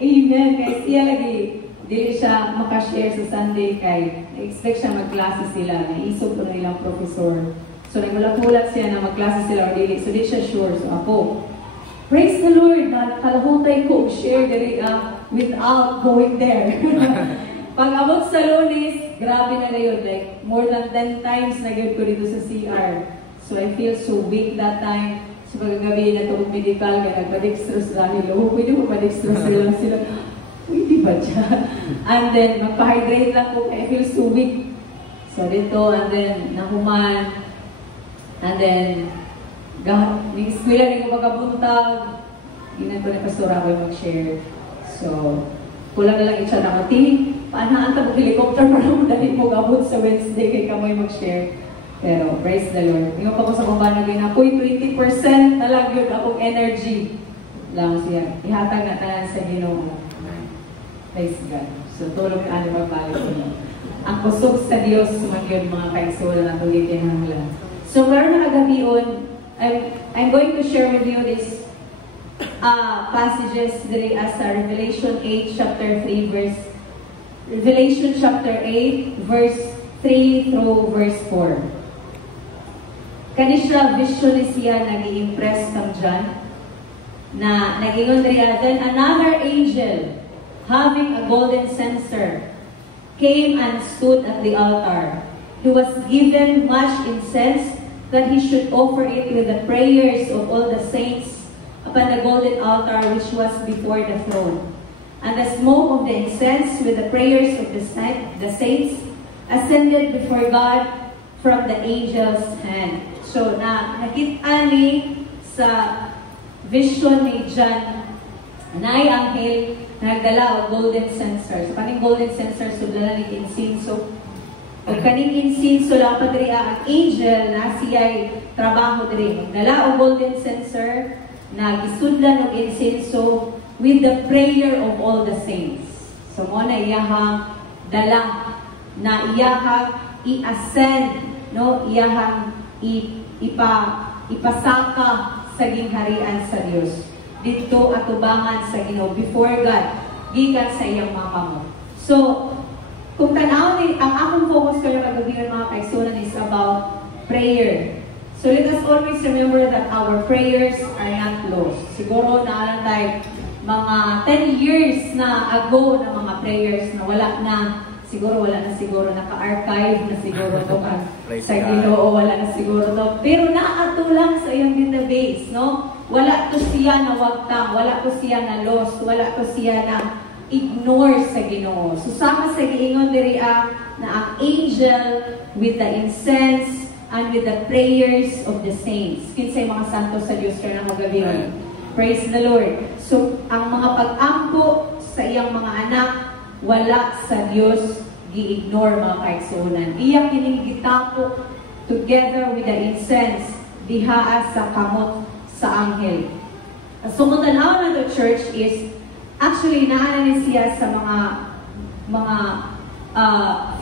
Amen. Kaya siya lagi, dili siya makashare sa Sunday kay expect siya magklase sila. Naisog ko na ilang professor. So nagmulat-mulat siya na magklase sila o dili. So di siya sure. So ako, praise the Lord, kalahutay ko share diri without going there. Pag abot sa Lunes, grabe na ngayon. Like, more than 10 times na ko dito sa CR. So I feel so weak that time. So pagkagabi na itong medical, kaya nagpa-dextrose dahil. Oh, pwede mo pa-dextrose lang sila. Pwede ba siya? And then, magpa-hydrate lang po. I feel so weak. So dito, and then, nahuman. And then, may eskwela rin ko pagkabuntag. Ginan ko na pastora ko mag-share. So, kulang na lang siya na mati. Paanaan ta mag-helicopter para mo dali mo gabot sa Wednesday kay kamoy mag-share. Pero, praise the Lord. Ingon pa ko sa kumpanya kayo na, 20% na lang yun akong energy. Lang siya. Ihatag na tanan sa Ginoo. Praise God. So, tulog ka ano magbalik ko. Ang kusog sa Diyos, sumagyod mga kaigsola na tuloy kinahanglan. So, meron na kagabion, I'm going to share with you this passages dari as Revelation 8 chapter 3 verse Revelation chapter 8 verse 3 through verse 4. Kani siya vision ni siya nag-i-impress kang dyan na nag-ingon diriya. Then another angel having a golden censer came and stood at the altar. He was given much incense that he should offer it with the prayers of all the saints upon the golden altar which was before the throne. And the smoke of the incense with the prayers of the saints ascended before God from the angel's hand. So, nakita ni sa vision ni John na ay anghel nagdala og golden censer. So, kaning golden censer, so dala ni insinso. O kaning insinso lang pa diri ang angel na siya'y trabaho diri. Dala og golden censer na gisudlan og insinso with the prayer of all the saints. So mo na iyahang dala na iyahang i-ascend, no? Iyahang ipasaka sa gingharian sa Dios. Dito atubangan sa Ginoo before God gikan sa iyang mama mo. So kung tanaw ni ang akong focus kayo kagabi mga kaigsunan is about prayer. So let us always remember that our prayers are not lost. Siguro naalang tayo mga 10 years na ago na mga prayers na wala na siguro naka-archive na siguro to sa Ginoo, wala na siguro to. Pero naato lang sa iyong database, no? Wala to siya na wagtang, wala to siya na lost, wala to siya na ignore sa Ginoo. So sama sa giingon diri na ang angel with the incense and with the prayers of the saints. Kinsay mga santo sa Dios kaya na magabi. Praise the Lord. So, ang mga pag-ampo sa iyang mga anak, wala sa Dios gi-ignore mga kaigsunan. Iya kining gitapo together with the incense dihaa sa kamot sa anghel. So, kung tanaw na the church is actually naana ni siya sa mga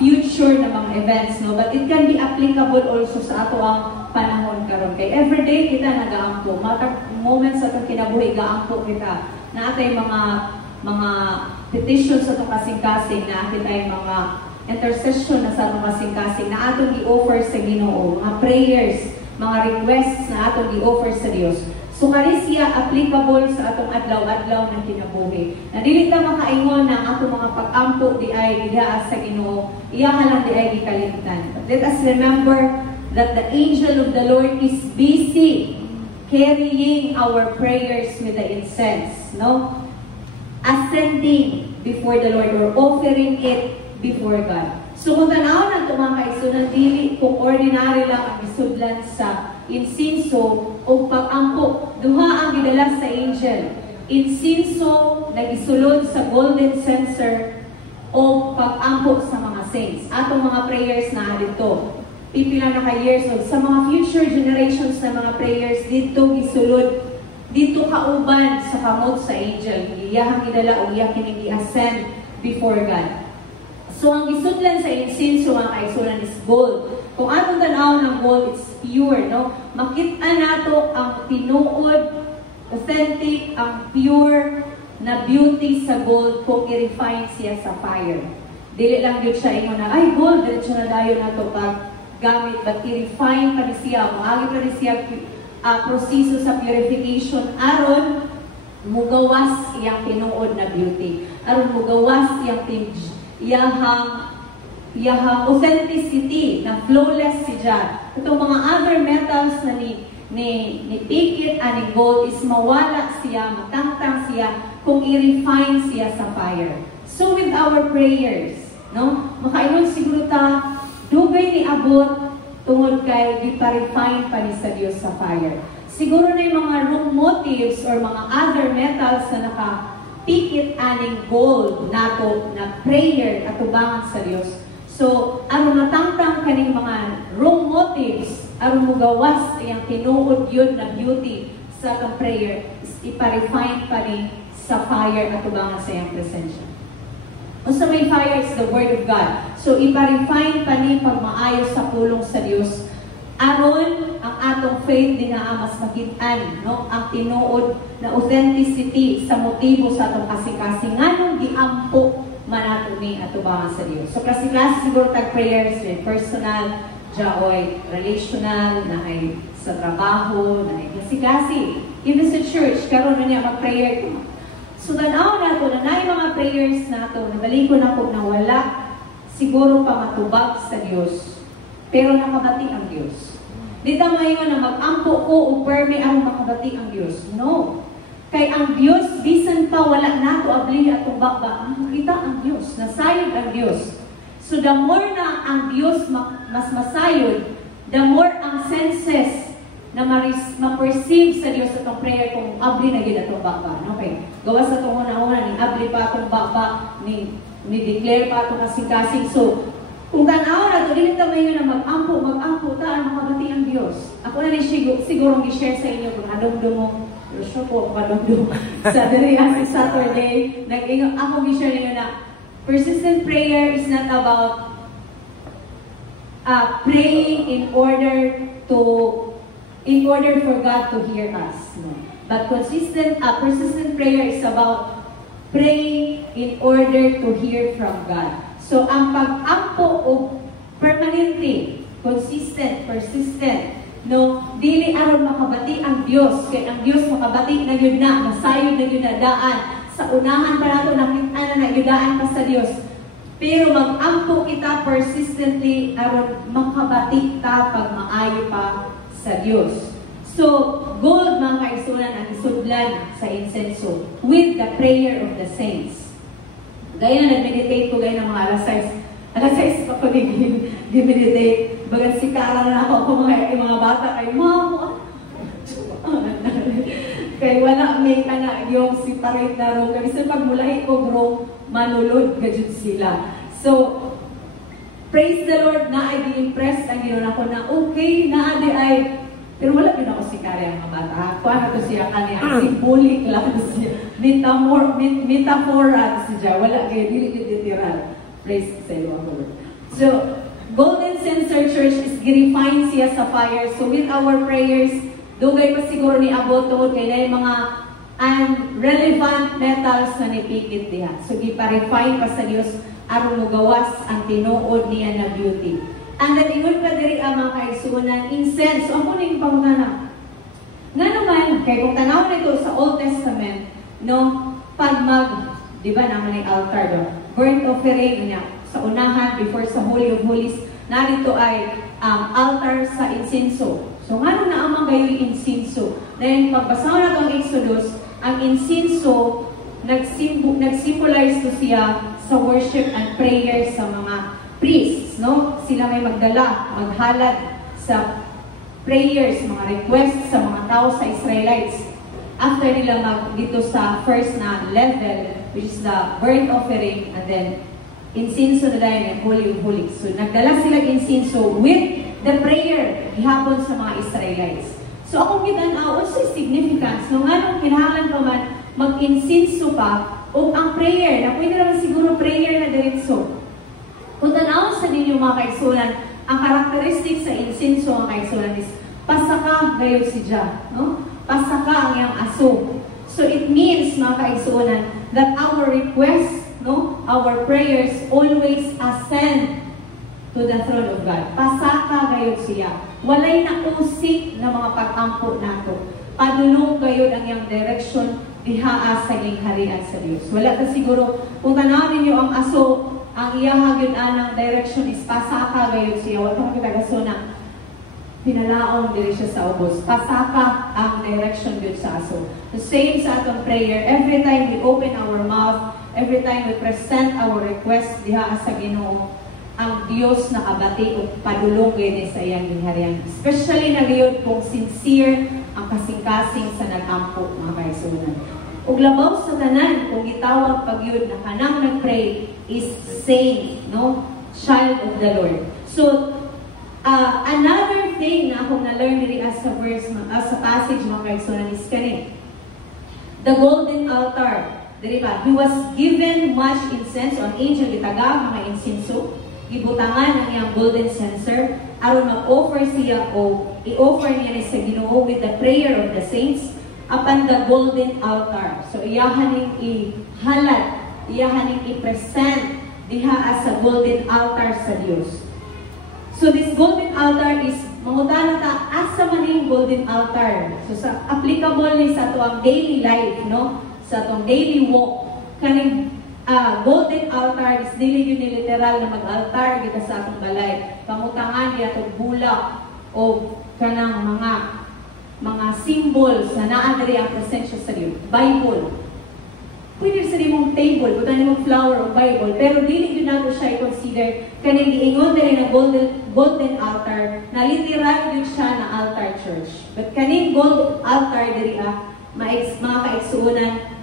future na mga events, no? But it can be applicable also sa ato ang panahon karon. Kay everyday kita nagaampo. Moments sa itong kinabuhi, gaampo kita. Na atay mga petitions sa itong kasing-kasing, na atay mga intercession na sa itong kasing-kasing, na atong i-offer sa Ginoo, mga prayers, mga requests na atong i-offer sa Dios. So, kani siya applicable sa atong adlaw-adlaw ng kinabuhi. Na dili ta makaingon na atong mga pag-ampo di ay gidaas sa Ginoo, iyahan lang di ay gikalimtan. But let us remember that the angel of the Lord is busy carrying our prayers with the incense, no? Ascending before the Lord or offering it before God. So, kung tanaw na mga kaigsunan, dili kung ordinary lang ang isudlan sa insinso o pag-ampo. Duha ang gidala sa angel. Insinso na gisulod sa golden censer o pag-ampo sa mga saints. Atong mga prayers na dito. Pipila na ka-years old. Sa mga future generations na mga prayers, dito gisulod, dito kauban sa kamot sa angel. Iyahang gidala o iyang kining i-ascend before God. So, ang gisudlan sa insinso, mga kaigsunan, is gold. Kung atong tanaw ng gold, it's pure, no? Makita nato ang tinuod, authentic, ang pure na beauty sa gold kung i-refine siya sa fire. Dili lang yun siya ingon na, ay gold, diretso na dayon na ito pag gamit, but i-refine pa ni siya, maagi pa ni siya proseso sa purification, aron mugawas iyang tinuod na beauty, aron mugawas iyang authenticity, na flawless siya. Itong mga other metals na ni pikit ani gold is mawala siya, matangtang siya kung i-refine siya sa fire. So with our prayers, no, makaingon siguro ta dugay ni abot tungod kay gipa-refine pa ni sa Dios sa fire. Siguro na yung mga wrong motives or mga other metals na nakapikit aning gold nato na prayer at tubangan sa Dios. So, aron matangtang kaning mga wrong motives, aron mugawas iyang tinuod yun na beauty sa atong prayer, ipa-refine pa ni sa fire at tubangan sa iyang presensya. Unsa may fire is the Word of God. So, ipa-refine pa ni pagmaayos sa pulong sa Dios. Aron ang atong faith din na mas makitaan, no? Ang tinuod na authenticity sa motibo sa atong kasing-kasing. Nganong giampo manato ni at tubangan sa Dios. So, klase-klase siguro tag prayers, personal, jaoy, relational, na ay sa trabaho, na ay klase-klase. Even sa church, karon na niya mag-prayer ko. So, tanaw na ito, na naay mga prayers na ito, nabalik ko na po na wala siguro pa matubag sa Diyos, pero nakabati ang Diyos. Di tama yun na mag-ampo ko o permi ang makabati ang Diyos. No. Kay ang Diyos, bisan pa wala na ito abli at tumbak-bak, makita ang Diyos, nasayod ang Diyos. So, the more na ang Diyos mas masayod, the more ang senses na ma-perceive sa Diyos itong prayer kung abli na gina itong bakba. Okay. Gawas sa itong una-una, ni abli pa itong bakba, ni declare pa itong kasing-kasing. So, kung tanaw na ito, dili tama yun na mag-ampo, taan, makabati ang Diyos. Ako na rin sigurong i-share sa inyo kung adong-dumong, sure po, adong-dumong, sa si Saturday, ako i-share ninyo na persistent prayer is not about praying in order for God to hear us. No? But persistent prayer is about praying in order to hear from God. So, ang pag-ampo o permanente, consistent, persistent, no, dili aron makabati ang Dios, kay ang Dios makabati na yun na, masayod na yun na daan, sa unahan pa nato nakita na yudaan pa sa Dios. Pero mag-ampo kita persistently aron makabati ta pag maayo pa sa Dios. So, gold mga kaigsunan ang isudlan sa insenso with the prayer of the saints. Gaya na nag-meditate ko gaya ng mga alas 6 pa ko di-meditate. Bagat si Kara na ako kung mga bata kay Mama. Kaya wala may ka na yung si Parit na ro. Kasi pagmulay ko bro, manulod gadget sila. So, praise the Lord na ay di-impressed ang ginoon ako na okay, na ay pero wala din ako si Kari ang mga bata. Kuha to siya kanya, symbolic lang siya. Metaphora siya. Wala kayo, dili literal. Praise the Lord. So, Golden Censer Church is refine siya sa fire. So, with our prayers, dugay pa siguro ni abot tungod kay na yung mga relevant metals na nipikit diha. So, gipa-refine pa sa Diyos aron mugawas ang tinuod niya na beauty. And then, ingon ka diri ang mga kaigsunan, incense. So, ako na yung pangunana. Nga naman, kaya kung tanaw na ito sa Old Testament, no, pag di ba naman yung altar do, burnt offering niya, sa unahan, before sa Holy of Holies, narito ay altar sa insinso. So, nga na amang kayo yung insinso. Then, pagbasa na itong Exodus, ang insinso, nag-symbolize to siya sa worship and prayer sa mga priests, no? Sila may magdala, maghalad sa prayers, mga requests sa mga tao sa Israelites. After nila dito sa first na level, which is the burnt offering, and then insinso na dahil and Holy of Holies. So, nagdala sila insinso with the prayer ihapon sa mga Israelites. So, akong gitan-aw, what's the significance? Nung anong kinahanglan pa man, mag-insinso pa, o ang prayer, na pwede naman siguro prayer na diretso. Kung tanaw sa ninyo mga kaigsunan, ang karakteristik sa insinso mga kaigsunan is pasaka gayon si Jah, no? Pasaka ang iyang aso. So it means, mga kaigsuonan, that our requests, no, our prayers always ascend to the throne of God. Pasaka gayud siya. Walay nausik na mga pag-ampo nato. Padulong gayud ang iyang direction dihaa sa gingharian sa Dios. Wala ta siguro kung tanawin niyo ang aso, ang iyaha gyud anang direction is pasaka gayud siya. Wala kita gasuna pinalaon diri siya sa ubos. Pasaka ang direction gyud sa aso. The same sa atong prayer. Every time we open our mouth, every time we present our request diha sa Ginoo, ang Dios nakabati o padulong gayud sa iyang gingharian. Especially na gayud kung sincere ang kasing-kasing sa nag-ampo, mga kaigsuonan. Ug labaw sa tanan kung gitawag pagyud na kanang nagpray is saint, no, child of the Lord. So another thing na akong na-learn diri as sa verse, as sa passage, mga kaigsuonan, is kani the golden altar. Diri ba? He was given much incense, on angel gitagag mga insinso, gibutangan ang iyang golden censer aron mag-offer siya o i-offer niya sa Ginoo with the prayer of the saints upon the golden altar. So iyahaning ihalat, iyahaning i-present diha as sa golden altar sa Dios. So this golden altar is mangutana ta asa man ning golden altar. So sa applicable ni sa tuang daily life, no? Sa tuang daily walk kaning golden altar is dili yun ni literal na mag-altar kita sa atong balay. Pangutangan niya itong bulak o kanang mga symbols na naa diri ang presensya sa Dios. Bible. Pwede sa imong table, butan imong flower o Bible, pero dili yun nato siya i-consider kaning giingon diri na golden altar na literal yun siya na altar church. But kaning golden altar diri mga kaigsuonan,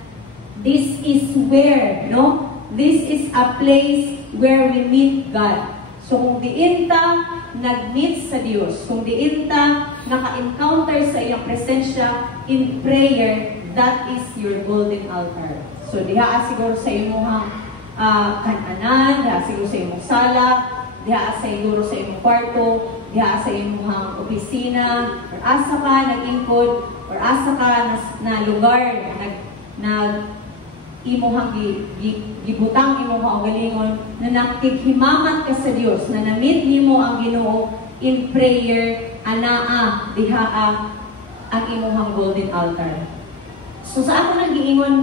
this is where, no? This is a place where we meet God. So kung diin ta nag-meet sa Dios, kung diin ta naka-encounter sa iyang presensya in prayer, that is your golden altar. So diha siguro sa imong kananan, diha siguro sa imong sala, diha siguro sa imong kwarto, diha sa imong opisina, or asa ka nag-ingkod, or asa ka na lugar na imuhang gibutang imuhang galingon na nakikhimamat ka sa Dios, na na-meet nimo ang Ginoo in prayer, anaa diha ang imuhang golden altar. So sa ako nang giingon,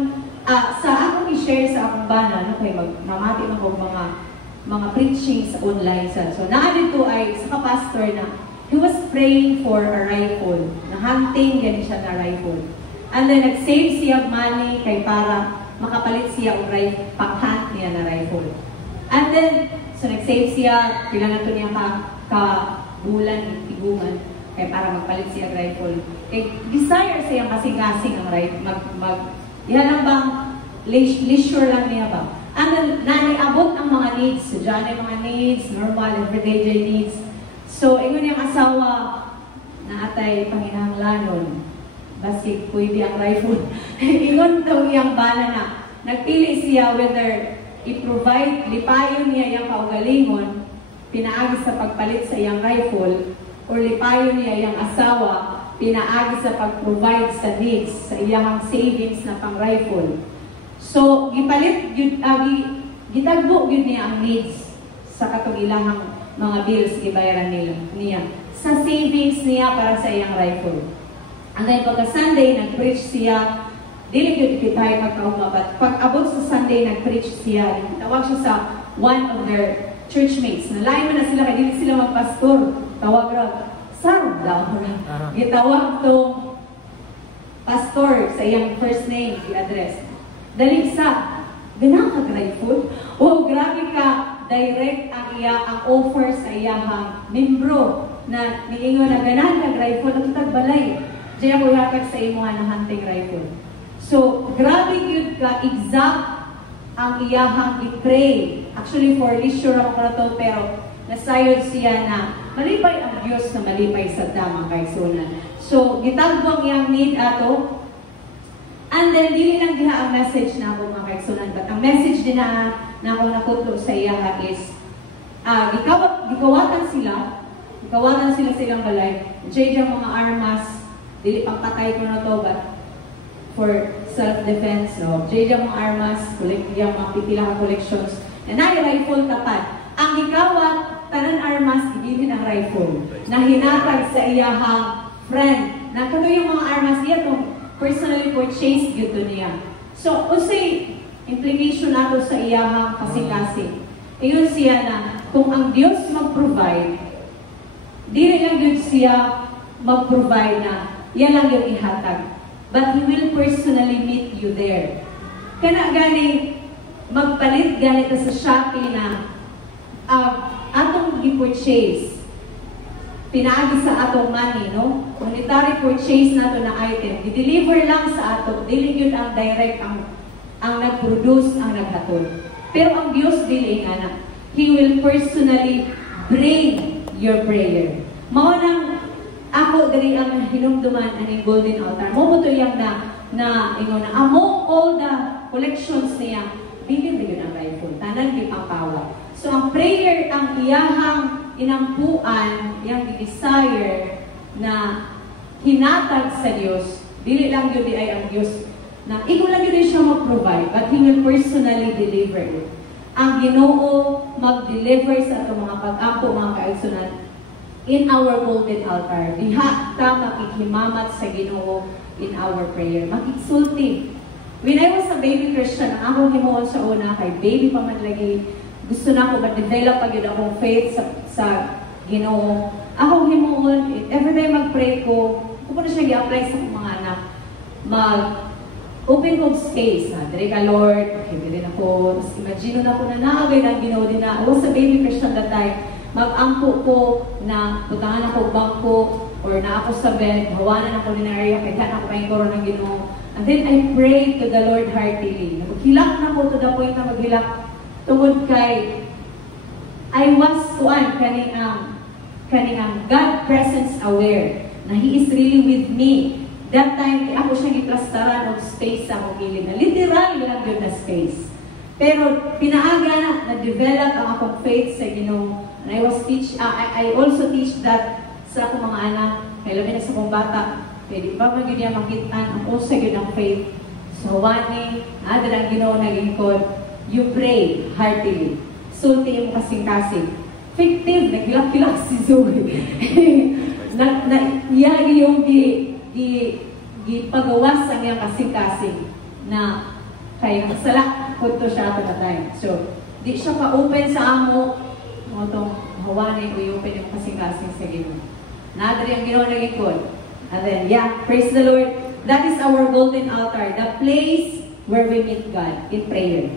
sa akong i-share sa akong bana, no, kay mamati na ko mga preaching sa online sa. So naa dito ay sa kapastor na he was praying for a rifle, na hunting yan siya na rifle. And then nag-save siya money kay para makapalit siya og rifle, pang-hunt niya na rifle. And then, so nag-save siya, kailangan to niya ka bulan, tiguman, kaya para magpalit siya og rifle. Kaya desire siya kasing-kasing ang rifle, yan lang bang leisure lang niya ba? And then, naniabot ang mga needs. So, dyan ay mga needs, normal, everyday needs. So, ingon niyang asawa na atay panginahanglanon. Basi, pwede ang rifle. Ingon daw iyang bala na nagpili siya whether i-provide, lipayon niya iyang kaugalingon, pinaagi sa pagpalit sa iyang rifle, or lipayon niya iyang asawa, pinaagi sa pag-provide sa needs, sa iyang savings na pang-rifle. So, gipalit, gitagbo yun niya ang needs sa katong ilahang mga bills gibayaran niya. Sa savings niya para sa iyang rifle. And then pagka-Sunday, nag-preach siya, dili yun ikitay pagkaumabat. Pag-abot sa Sunday, nag-preach siya, tawag siya sa one of their churchmates. Nalain mo na sila, kaya dili sila magpastor. Tawag raw, Sam daw. Gitawag tong pastor sa iyang first name, i-address. Dalig sa, ganang mag-rifle? Oh, grabe ka, direct ang offer sa iyang membro na niingon na ganang mag-rifle at tagbalay. Diyan ako yakag sa imo na hunting rifle. So, grabe yun ka, exact ang iyahang i-pray. Actually, for leisure ako na to, pero nasayod siya na malipay ang Diyos na malipay sa damang kaigsuonan. So, gitagbo ang iyang need ato. And then, dili lang diha ang message na ako mga kaigsuonan. But ang message din na ako nakutlo sa iyaha is, gikawatan sila sa ilang balay. Diyan mga armas, dili pang patay ko na to, but for self-defense, no? Diyan mga armas, yung mga pipila ka collections. Na rifle tapat. Ang gikawat, tanan armas, ibilin ang rifle. Na hinatag sa iyahang friend. Na kano yung mga armas niya, kung personally purchased yun niya. So, usay, implication nato sa iyahang kasing-kasing. Iyon siya na, kung ang Diyos mag-provide, di lang yun siya mag-provide na, yan lang yung ihatag. But He will personally meet you there. Kana gani, magpalit gani ka sa Shopee na atong i-purchase, pinaagi sa atong money, no? Monetary purchase nato na item, i-deliver lang sa ato, dili yun ang direct, ang nag-produce, ang naghatod. Pero ang Diyos dili nga na, He will personally bring your prayer. Mao nang ako diri ang hinumduman aning golden altar. Mo to yang na ingon na among all the collections niya, bilin rin ang rifle. Tanan di pangkawa. So ang prayer ang iyahang inampuan, yang desire na hinatag sa Dios. Dili lang yun di ay ang Dios na ikaw lang yun siya mag-provide, but He will personally deliver it. Ang Ginoo mag-deliver sa ato mga pag-ampo, mga kaigsunan, in our golden altar. Diha ta makikimamat sa Ginoo in our prayer. Makiksulti. When I was a baby Christian, ako himuon sa una, kay baby pa man lagi, gusto na ako ma-develop pag yun akong faith sa Ginoo. Ako himuon, every time mag-pray ko na siya i-apply sa mga anak. Open kong space, ha? Dire ka, Lord, hindi rin ako. Tapos imagine na ako na naagay ng Ginoo din na, ako sa baby Christian that time, mag-ampo ko na putangan ako bangko or na ako sa bed, hawanan ako ni area, kaya ako kayong koro ng Ginoo. And then I pray to the Lord heartily. Maghilak na ko to the point na maghilak tungod kay I was kaning God presence aware na He is really with me. That time, ako siya giplastaran of space sa akong gilid na literal lang yun na space. Pero pinaaga na-develop ang akong faith sa Ginoo. And I also teach that sa akong mga anak, may labi na sa akong bata, pwede ba mag niya makitaan ang usa yun ang faith. So, wani, ang Ginoo nagingkod, you pray heartily. Sulti mo kasing-kasing. Fictive, naglak-kilak si Zoe. Iyagi yung gipagawas ang iyang kasing-kasing na kaya nakasala punto siya at the time. So, di siya ka-open sa amo, mga itong hawanin o i-open yung kasing-kasing sa Ginoo. Nadari ang Ginoo nagingkod. And then, yeah, praise the Lord. That is our golden altar, the place where we meet God in prayer.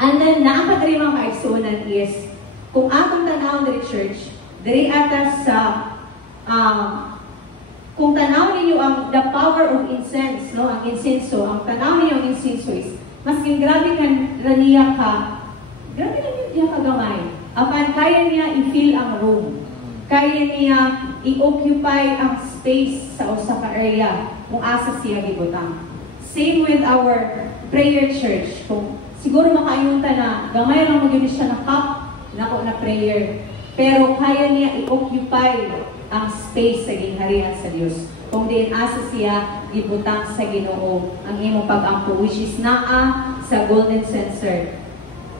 And then, nakakadari mga kaigsunan is, kung atong tanaw diri church, diri atas sa, kung tanaw ninyo ang the power of incense, no, ang insenso, ang tanaw ninyo ang insenso is, masking grabe kan raniya ka, grabe na niya kagamay. Apan kaya niya i-fill ang room. Kaya niya i-occupy ang space sa usa ka area kung asa siya gibutang. Same with our prayer church. Kung siguro makayunta na gamay lang magyud siya na cup nako na prayer, pero kaya niya i-occupy ang space sa gingharian sa Dios. Kung diin asa siya gibutang sa Ginoo ang imong pag-ampo, which is naa sa golden censer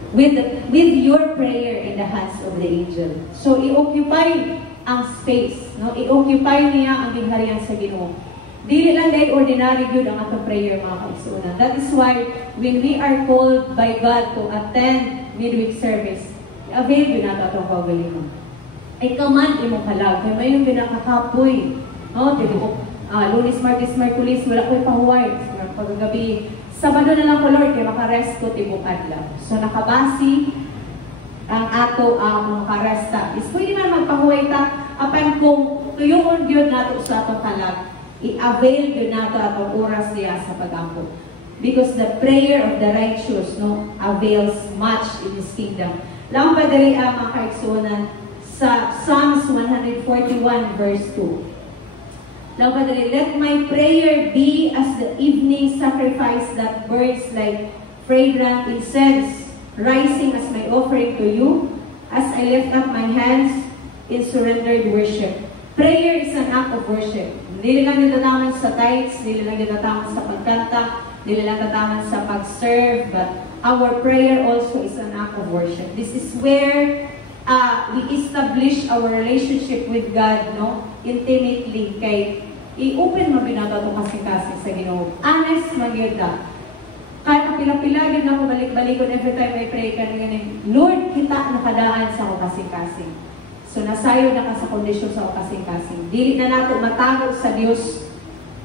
with your prayer in the hands of the angel. So i-occupy ang space, no? I-occupy niya ang gingharian sa Ginoo. Dili lang dahil ordinary good ang atong prayer, mga kaigsunan. That is why when we are called by God to attend midweek service, avail yun nato atong kaugalingon. Ay kaman imong kalag, kaya may yung pinakakapoy. No? Lunes, Martes, Merkulis, wala ko'y pahuway. Paggabi, Sabado na lang ko, Lord, kaya makarest ko tibok adlaw. So nakabasi ang ato ang makaresta. Is pwede man magpahuway ta, apan kung tuyoon yun nato sa atong kalag, i-avail yun nato atong oras niya sa pag-ampo. Because the prayer of the righteous, no, avails much in His kingdom. Lang pa dali ang mga kaigsunan sa Psalms 141 verse 2. Now, Padre, let my prayer be as the evening sacrifice that burns like fragrant incense, rising as my offering to you, as I lift up my hands in surrendered worship. Prayer is an act of worship. Hindi lang nilalaman sa tithes, hindi lang nilalaman sa pagkanta, dili lang tataman sa pag-serve, but our prayer also is an act of worship. This is where we establish our relationship with God, no? Intimately, kay i-open mo binato itong kasing-kasing sa Ginoo. Honest magyud na. Kahit kapila-pila, yun ako balik-balikon every time I pray ka ngayon, Lord, kita nakadaan sa ako kasing-kasing. So, nasayo na ka sa kondisyon sa ako kasing-kasing. Dili na nato matago sa Diyos.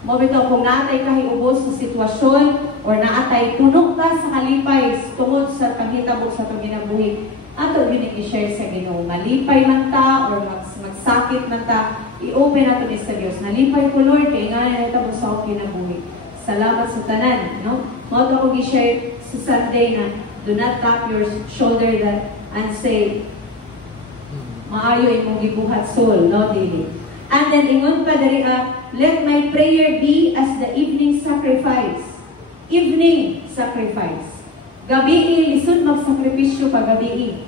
Mo bito, kung naatay kahiubos sa sitwasyon or naatay tunok ka sa kalipay tungod sa panghitabo sa itong ginabuhi, ato yun i-share sa Ginoo. Malipay man ta or magsakit man ta, i-open nato ni sa Diyos. Nalipay ko, Lord, kaya nga na ito sa ako ginabuhi. Salamat sa tanan, no? Mo ito akong i-share sa Sunday na do not tap your shoulder and say, maayo imong gibuhat soul, no, dili. And then, ingon pa dari, let my prayer be as the evening sacrifice. Evening sacrifice. Gabi, lisod magsakripisyo pa gabi.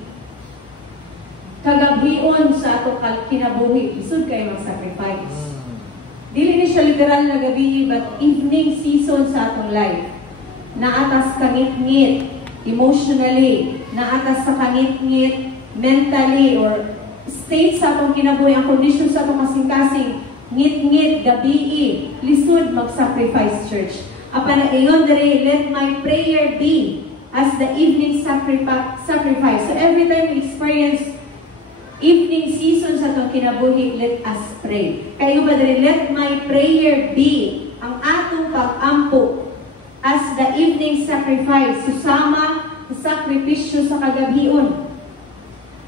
Kagabion sa ato kinabuhi, lisod kayo mag-sacrifice. Dili ni siya literal na gabi, but evening season sa atong life. Naatas kangit-ngit, emotionally, naatas sa kangit-ngit, mentally, or state sa atong kinabuhi, ang condition sa atong kasing-kasing, ngit-ngit, gabi, lisod mag-sacrifice, church. Apan ingon dere, let my prayer be as the evening sacrifice. So every time we experience evening season sa itong kinabuhi, let us pray. Kayo ba dere, let my prayer be ang atong pag-ampo as the evening sacrifice, susama sa sakripisyo sa kagabion.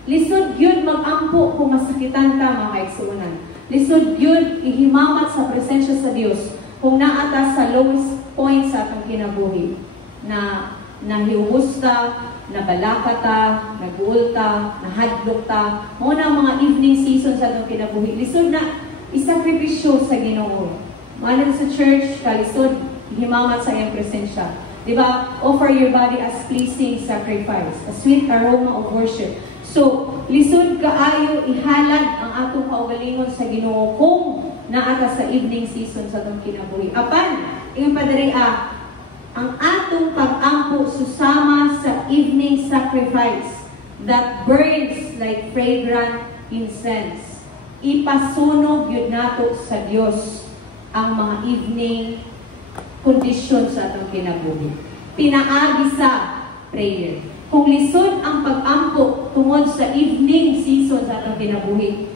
Lisod yun mag-ampo kung masakitan ta, mga kaigsuunan. Lisod yun ihimamat sa presensya sa Diyos kung naata sa lowest point sa atong kinabuhi. Na nahiubos ta, nabalaka ta, naguol ta, nahadlok ta. Muna ang mga evening season sa atong kinabuhi. Lisod na isakripisyo sa Ginoo. Manan sa church, kalisod, himamat sa iyang presensya. Diba? Offer your body as pleasing sacrifice, a sweet aroma of worship. So, lisod kaayo ihalad ang atong kaugalingon sa Ginoo kung naata sa evening season sa atong kinabuhi. Apan, ingon pa diri ang atong pag-ampo susama sa evening sacrifice that burns like fragrant incense. Ipasunog yun nato sa Dios ang mga evening condition sa atong kinabuhi. Pinaagi sa prayer. Kung lisod ang pag-ampo tungod sa evening season sa atong kinabuhi,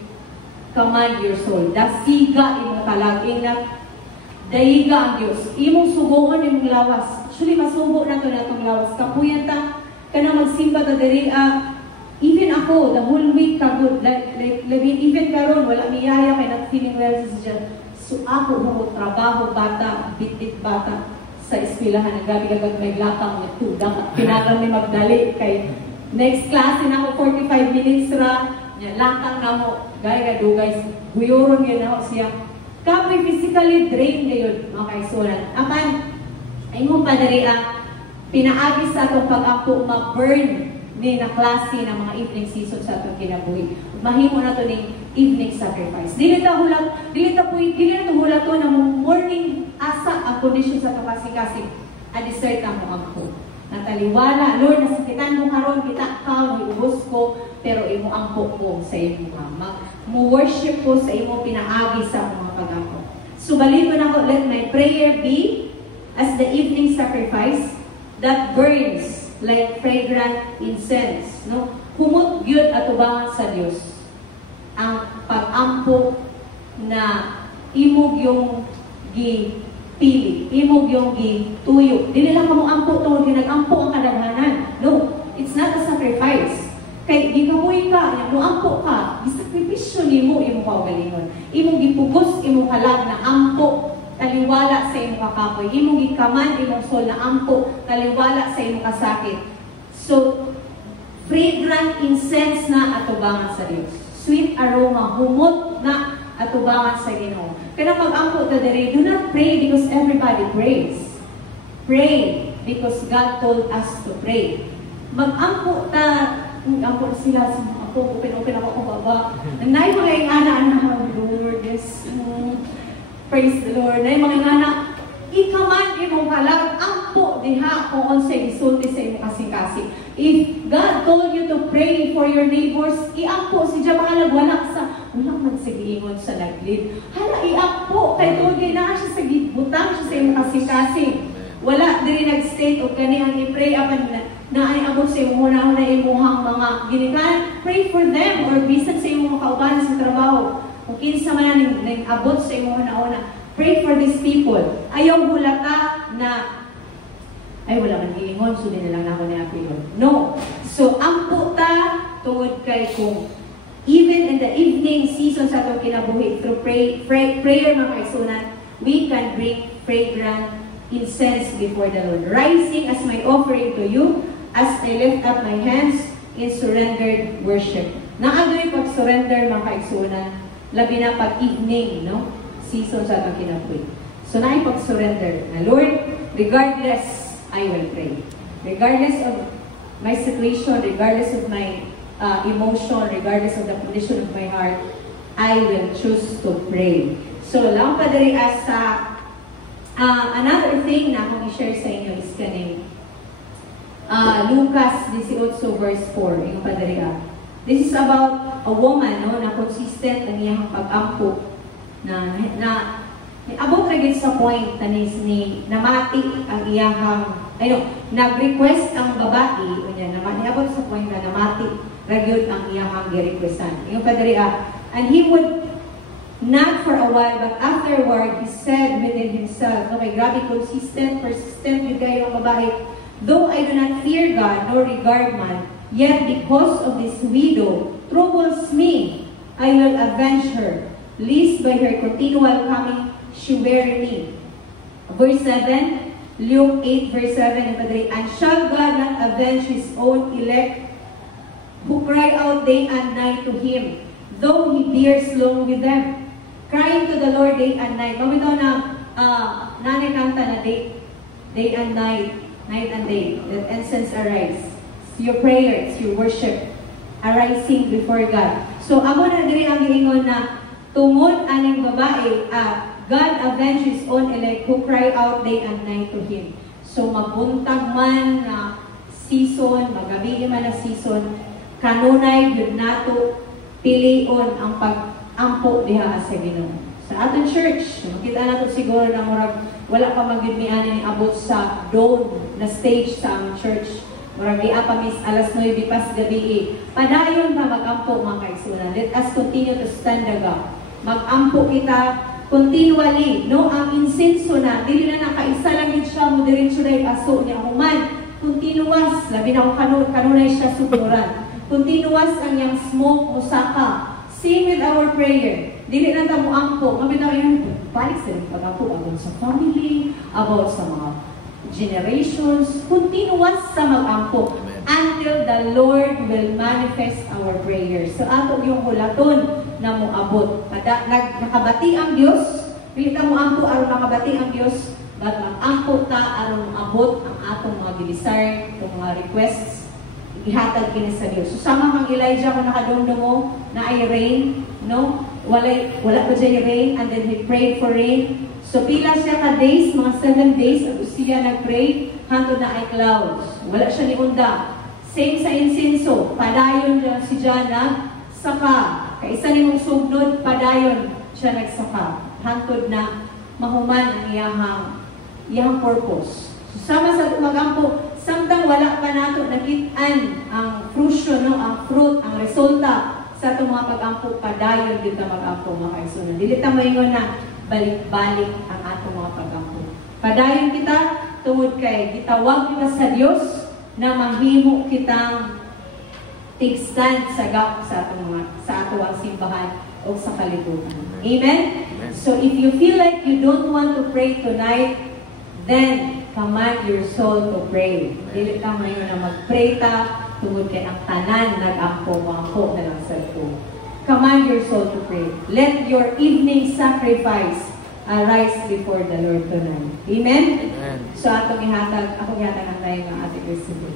command your soul. Dasiga imong talaging na dayiga ang Diyos. Imong subuon imong lawas. Actually, masubo na ito na itong lawas. Kapuyan ta, ka na magsimba ta diri. Even ako, the whole week kagod, even karon wala miyaya kay not feeling well sa siya. So ako, trabaho, bata, bit-bit bata, sa eskwelahan, nagabi-gagag may lakang, pinagam ni magdali kay next class na ako 45 minutes ra, lakang na mo, gaya guys, guyoron yun ako siya. Kapoy physically drained ngayon, mga kaisunan. Apan, ay mong padari pinaagi sa itong pag-ako ma-burn ni na klase ng mga evening season sa itong kinabuhi. Mahimo na ito ng evening sacrifice. Dili na ito hulat to ng morning asa ang condition sa itong kasing-kasing. A-desert ang mo ako. Nataliwala, Lord, nasakitan mo karon kita ka, iubos ko, pero imo angko ko sa imo mo-worship ko sa imo pinaagi sa mga pag-ako. So, balito na ko, let my prayer be as the evening sacrifice that burns like fragrant incense. No? Humot gyud atubangan sa Dios ang pag-ampo na imog yung gipili, imog yung gituyo. Dili lang kamo ampo tungod ginag-ampo ang kadaghanan. No, it's not a sacrifice. Kay gikabuhi ka, ampo ka, gisakripisyo nimo imong kaugalingon. Imong gipugos imong halag na ampo taliwala sa imong kakapoy. Imong gikaman imong soul na ampo taliwala sa imong kasakit. So, fragrant incense na atubangan sa Dios. Sweet aroma, humot na atubangan sa Ginoo. Kaya pag-ampo ta dere, do not pray because everybody prays. Pray because God told us to pray. Mag-ampo ta, ampo sila sa ako, open ako kung baba. Nay mga ingana, Lord, yes. Praise the Lord. Nay mga ingana, ikaman imong halag ampo diha kung unsay gisulti sa imong kasing-kasing. If God told you to pray for your neighbors, iampo si Jamal wala man sa giingon sa naglid. Hala iampo kay tugay na siya sa gibutang siya sa imong kasing-kasing. Wala diri nag-state og kani ang i-pray apan na ay abot sa imong una imuhang mga ginikan. Pray for them or bisan sa imong kauban sa trabaho. Kung kinsa man ning abot sa imong una, pray for these people. Ayaw hulata na ay wala man giingon so din lang ako ni apilon. No. So ampo ta tungod kay kung even in the evening season sa atong kinabuhi through prayer mga kaigsunan, we can bring fragrant incense before the Lord, rising as my offering to you as I lift up my hands in surrendered worship. Naadoy pag-surrender mga kaigsunan, labi na pag-evening, no? Season sa atong kinabuhi. So naay pag-surrender na Lord, regardless I will pray. Regardless of my situation, regardless of my emotion, regardless of the condition of my heart, I will choose to pray. So, lang pa diri sa another thing na akong i-share sa inyo is kaning Lucas 18 verse 4. Yung pa diri This is about a woman na consistent ang iyang pag-ampo na abot ra gid sa point ni namati ang iyahang nag-request ang babae unya naman abot sa point na namati ra gyud ang iyahang gi-requestan. Yung padiri and he would not for a while but afterward he said within himself, okay, grabe consistent, persistent yung kayo ang babae. Though I do not fear God nor regard man, yet because of this widow troubles me, I will avenge her, lest by her continual coming she weary me. Verse 7, Luke 8 verse 7, and shall God not avenge his own elect who cry out day and night to him, though he bears long with them, crying to the Lord day and night. Mabitaw na nanikanta na day and night and day, that incense arise. Your prayers, your worship, arising before God. So, amo na diri ang giingon na tungod aning babae, God avenge his own elect who cry out day and night to him. So, mabuntag man na season, magabi man na season, kanunay yun nato pilion ang pag-ampo diha sa Ginoo. Sa ating church, makita nato siguro na murag wala pa magyud ni abot sa dome na stage sa aming church. Murag pa mis alas 9 pas gabi. Padayon ta mag-ampo mga kaigsunan. Let us continue to stand the gap. Mag-ampo kita continually, no? Ang insenso na, dili na nakaisa lang yun siya, mo diretso na yung aso niya. Human, continuous, labi na kung kanunay siya suburan. Continuous ang yung smoke, musaka. Same with our prayer. Dili na ta mo ampo. Mabitaw yun, balik sa rin pag-ampo about sa family, about sa mga generations. Continuous sa mag-ampo. Until the Lord will manifest our prayers. So, ato yung hulaton na mo abot. Nakabati ang Diyos, pilita mo ampo aron nakabati ang Diyos, but mag-ampo ta aron abot ang atong mga gilisar, itong mga requests, ihatag kini sa Diyos. So, sama kang Elijah kung nakadumdum mo na ay rain, no? Wala pa dyan rain, and then he prayed for rain. So, pila siya ka days, mga 7 days, at siya nag-pray, hantod na ay clouds. Wala siya ni unda. Same sa insenso, padayon lang si Jana, saka. Kaisa ni mong sugnod, padayon siya nagsaka. Hantod na mahuman ang iyahang purpose. So, sama sa mag-ampo, samtang wala pa nato nakitaan ang frusyo, no? Ang fruit, ang resulta sa itong mga pag-ampo, padayon dito mag-ampo mga kaigsunan. Dili ta moingon na balik-balik ang atong mga pag-ampo. Padayon kita, tungod kay gitawag kita sa Dios na mahimo kitang tigstand sa gap sa ato ang simbahan o sa kalibutan. Amen? So if you feel like you don't want to pray tonight, then command your soul to pray. Dili ka ngayon na mag-pray ta tungod kay ang tanan nag-ampo-ampo na lang sa ito. Command your soul to pray. Let your evening sacrifice arise before the Lord tonight. Amen? Amen. So ako gihatag ang tayo ng Ate Christine.